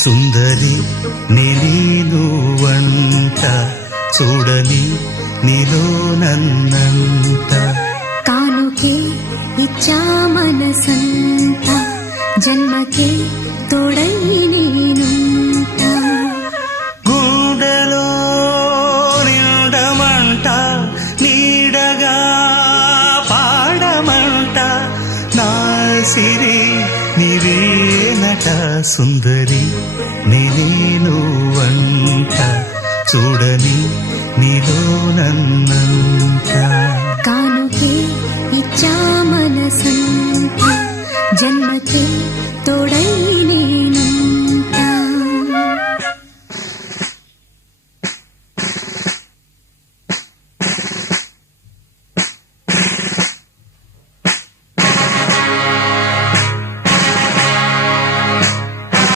సుందరి నేను వంట చూడని నీలో నన్నంత కానుకే ఇచ్చా మనసంత జన్మకే తోడై నేనుంట గుండెలో నిండమంట నీడగా పాడమంట నా సిరి నీవేనట సుందరి నేను వంట చూడని నీలో నన్నంత కానుకే ఇచ్చా మనసంత జన్మకే తోడై